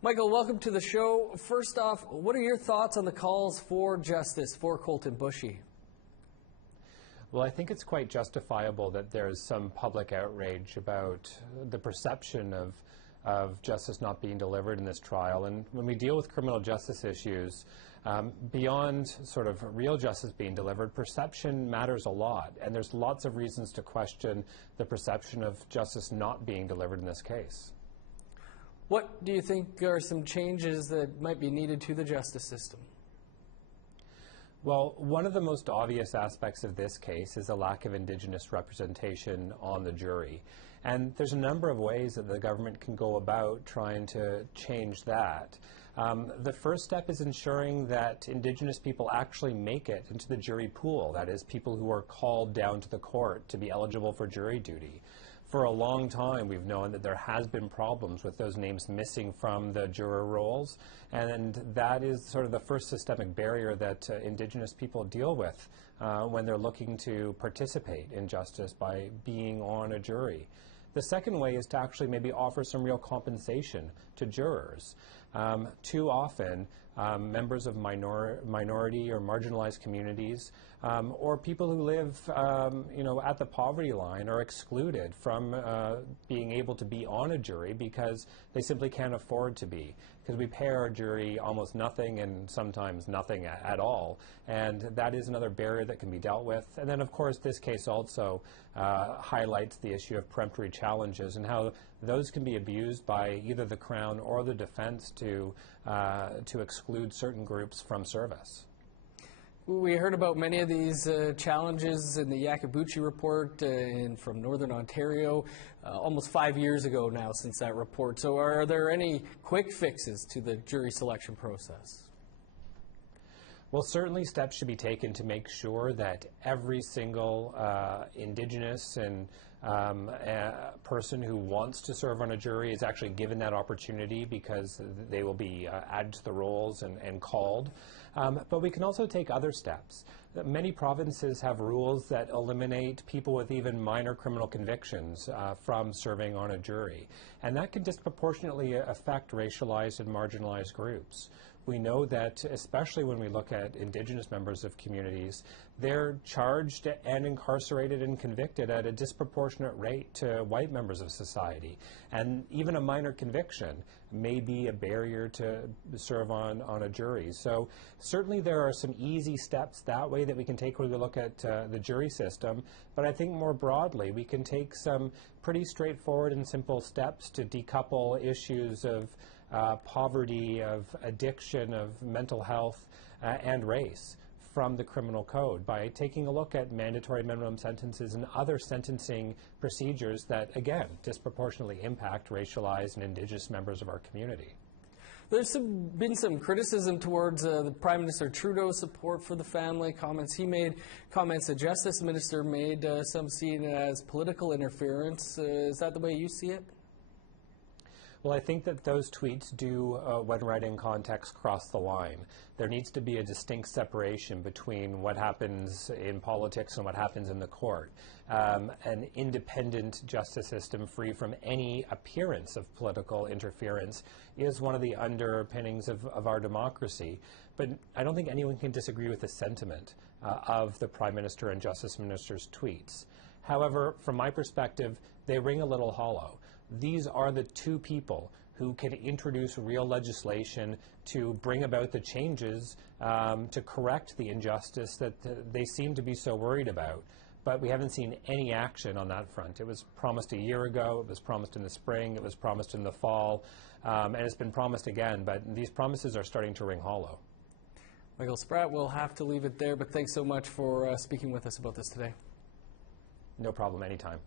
Michael, welcome to the show. First off, what are your thoughts on the calls for justice for Colten Boushie? Well, I think it's quite justifiable that there's some public outrage about the perception of justice not being delivered in this trial. And when we deal with criminal justice issues, beyond sort of real justice being delivered, perception matters a lot. And there's lots of reasons to question the perception of justice not being delivered in this case. What do you think are some changes that might be needed to the justice system? Well, one of the most obvious aspects of this case is a lack of Indigenous representation on the jury. And there's a number of ways that the government can go about trying to change that. The first step is ensuring that Indigenous people actually make it into the jury pool, that is, people who are called down to the court to be eligible for jury duty. For a long time, we've known that there has been problems with those names missing from the juror rolls, and that is sort of the first systemic barrier that Indigenous people deal with when they're looking to participate in justice by being on a jury. The second way is to actually maybe offer some real compensation to jurors. Too often, members of minority or marginalized communities or people who live at the poverty line are excluded from being able to be on a jury because they simply can't afford to be. Because we pay our jury almost nothing and sometimes nothing at all. And that is another barrier that can be dealt with. And then, of course, this case also highlights the issue of peremptory challenges and how those can be abused by either the Crown or the defense to exclude certain groups from service. We heard about many of these challenges in the Boushie report from Northern Ontario almost 5 years ago now since that report. So are there any quick fixes to the jury selection process? Well, certainly steps should be taken to make sure that every single Indigenous and person who wants to serve on a jury is actually given that opportunity because they will be added to the rolls and called. But we can also take other steps. Many provinces have rules that eliminate people with even minor criminal convictions from serving on a jury. And that can disproportionately affect racialized and marginalized groups. We know that, especially when we look at Indigenous members of communities, they're charged and incarcerated and convicted at a disproportionate rate to white members of society. And even a minor conviction may be a barrier to serve on a jury. So certainly there are some easy steps that way that we can take when we look at the jury system. But I think more broadly, we can take some pretty straightforward and simple steps to decouple issues of poverty, of addiction, of mental health, and race from the criminal code by taking a look at mandatory minimum sentences and other sentencing procedures that, again, disproportionately impact racialized and Indigenous members of our community. There's been some criticism towards the Prime Minister Trudeau's support for the family, comments he made, comments the Justice Minister made, some seen as political interference. Is that the way you see it? Well, I think that those tweets do, when read in context, cross the line. There needs to be a distinct separation between what happens in politics and what happens in the court. An independent justice system free from any appearance of political interference is one of the underpinnings of our democracy. But I don't think anyone can disagree with the sentiment of the Prime Minister and Justice Minister's tweets. However, from my perspective, they ring a little hollow. These are the two people who can introduce real legislation to bring about the changes to correct the injustice that they seem to be so worried about. But we haven't seen any action on that front. It was promised a year ago, it was promised in the spring, it was promised in the fall, and it's been promised again, but these promises are starting to ring hollow. Michael Spratt, we'll have to leave it there, but thanks so much for speaking with us about this today. No problem, anytime.